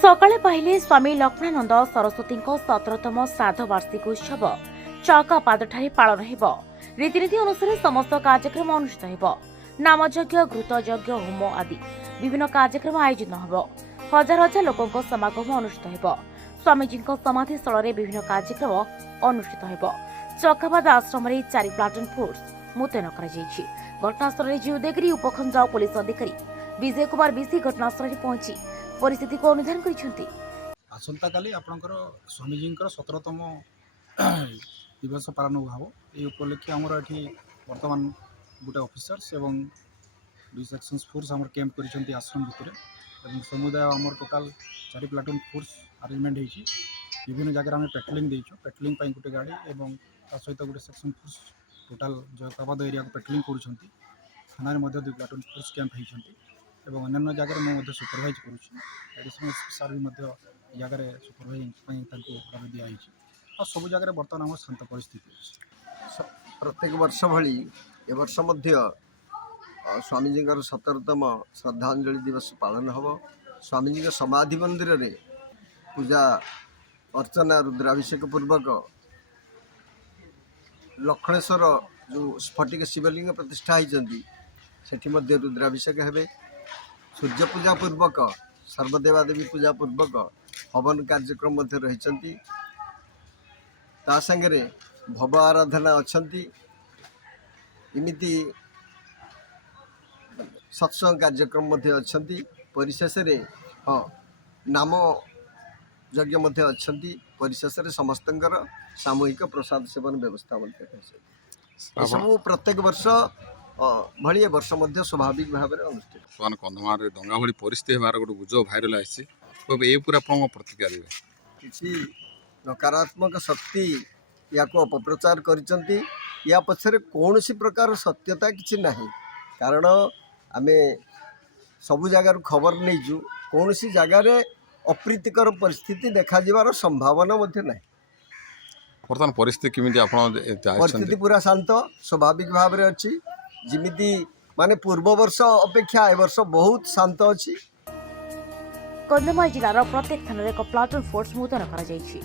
सकाळे पाहिले स्वामी लक्ष्मणानंद सरस्वती 17तम श्राद्ध वार्षिक उत्सव चकापादठारे पालन हेब। रीतिनीति अनुसार समस्त कार्यक्रम अनुष्ठित हेब। नामयज्ञ, घृतयज्ञ, होम आदि विभिन्न कार्यक्रम आयोजित हेब। हजार हजार लोकों समागम अनुष्ठित हेब। स्वामीजी समाधि स्थल विभिन्न कार्यक्रम अनुष्ठित हेब। चकापाद आश्रम 4 प्लाटून फोर्स मुतयन कराଯାଇଛି। घटनास्थल जीवदेगिरी उपखंड पुलिस अधिकारी विजय कुमार बीसी घटनास्थल पहुंची परिस्थिति को अनुधान करिसेंती। आसंता काली आपणकर स्वामीजी 17तम दिवस पालन भाव ये उपलक्षे आमर ये बर्तमान गोटे ऑफिसर्स एवं 2 सेक्शंस फोर्स आमर कैंप करिसेंती आश्रम भितर एवं समुदाय आमर टोटाल 4 प्लाटून फोर्स अरेंजमेंट होईची। विभिन्न जगह आम पेट्रोलिंग देइछो। पेट्रोलिंग पई गोटे गाड़ी एवं ता सहित गोटे सेक्शन फोर्स टोटाल जकाबाद एरिया को पेट्रोलिंग करूछंती। थाना रे मध्य 2 प्लाटून फोर्स कैंप होईछंती एवं अन्य जगह में सुपरवाइज करुच्छी। एडिशनल सार भी जगह सुपरवाइज दिखाई और सब जगह बर्तमान आम शांत परिस्थिति। प्रत्येक वर्ष भली ए वर्ष स्वामीजी 17तम श्रद्धांजलि दिवस पालन हम। स्वामीजी समाधि मंदिर रे पूजा अर्चना रुद्राभिषेक पूर्वक लक्षणेश्वर जो स्फटिक शिवलिंग प्रतिष्ठा होती सेठी मध्य रुद्राभिषेक हेबे। सूर्य पूजा पूर्वक सर्वदेवादेवी पूजा पूर्वक हवन कार्यक्रम मध्य रही संगे भव आराधना अच्छी। इमिति सत्संग कार्यक्रम मध्य अच्छी। परिशेष हाँ नाम यज्ञ मध्य अच्छी। परिशेष समस्तंकर सामूहिक प्रसाद सेवन व्यवस्था सब प्रत्येक वर्ष भली वर्ष मध्य स्वाभाविक भाव में अनुष्ठित। कंधमाल दंगा भली परिस्थिति होबार गोटे गुजब भाइराल आसी पूरा प्रतिक्रिया देवे। किसी नकारात्मक शक्ति या अपप्रचार करिसंती। या पछरे कौन सी प्रकार सत्यता किसी नहीं। कारण आमे सबु जगार खबर नहींजु कौन सी जगार अप्रीतिकर परिस्थिति देखा जीवार संभावना मध्य नहीं। बर्तमान परिस्थिति किमिति आपण परिस्थिति पूरा शांत स्वाभाविक भाव में अच्छी। जिमिति माने पूर्व वर्ष अपेक्षा ए वर्ष बहुत शांत अच्छी। कंधमाल जिलार प्रत्येक थाना एक प्लाटून फोर्स मुतयन कराଯାଇଛି।